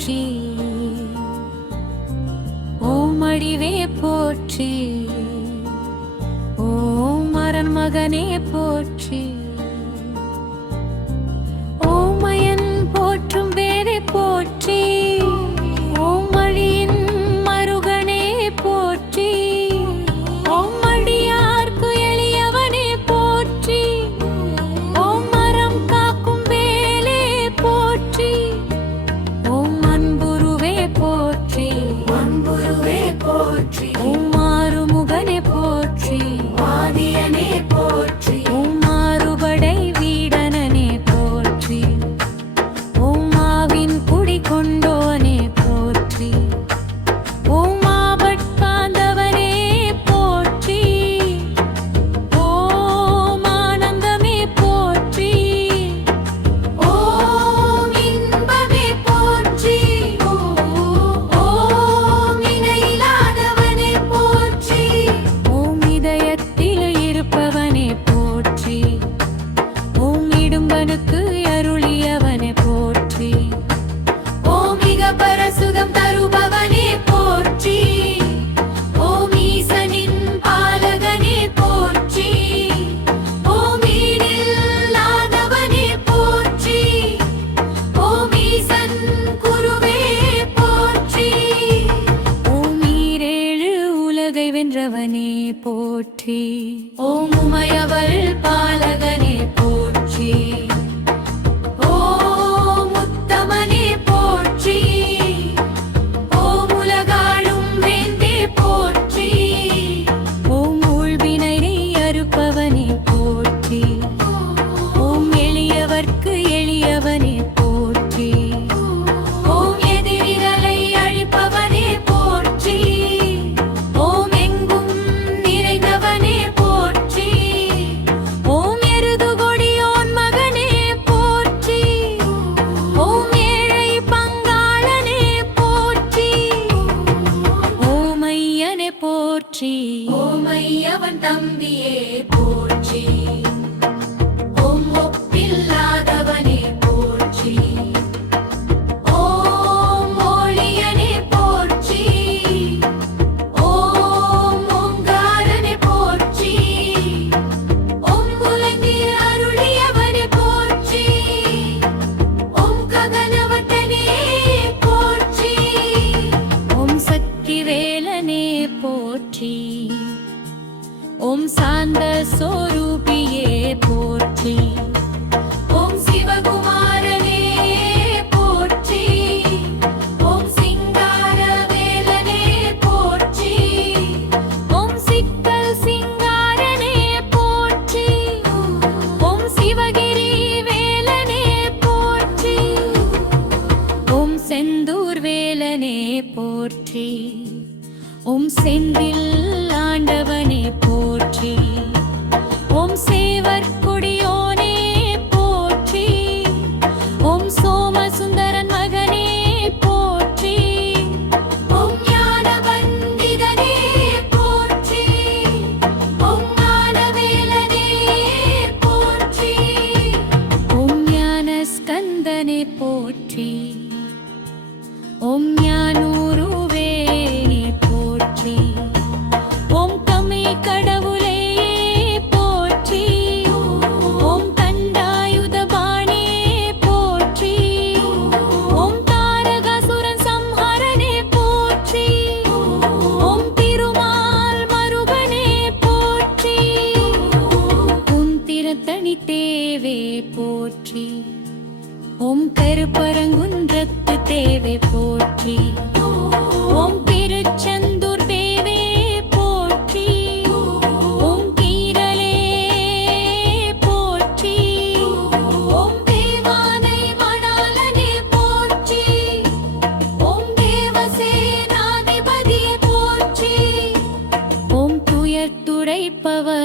போற்றி. ஓம் அடிவே போற்றி. ஓம் மரன் மகனே போற்றி. ஆண்டவனே போற்றி. ஓம் உமையவள் பாலகனே போற்றி. ஓமையவன் தம்பியே போற்றி. ஓம் ஒப்பில்லாதவனே போற்றி. ஓம் சாந்த சோரூபியே போற்றி. الحب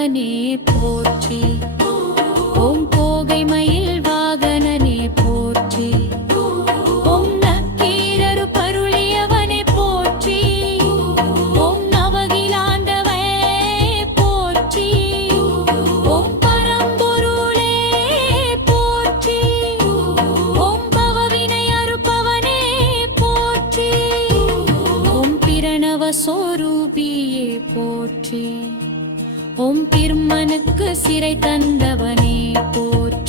வாகனே போற்றி. ஓம் போகை மயில் வாகனனே போற்றி. ஓம் நக்கீரரு பருளியவனே போற்றி. ஓம் நவகிலாண்டவே போற்றி. ஓம் பரம்பொருளே போற்றி. ஓம் பவவினை அறுப்பவனே போற்றி. ஓம் பிரணவ சோரூபியே போற்றி. ஓம் திருமனுக்கு சிறை தந்தவனே போற்றி.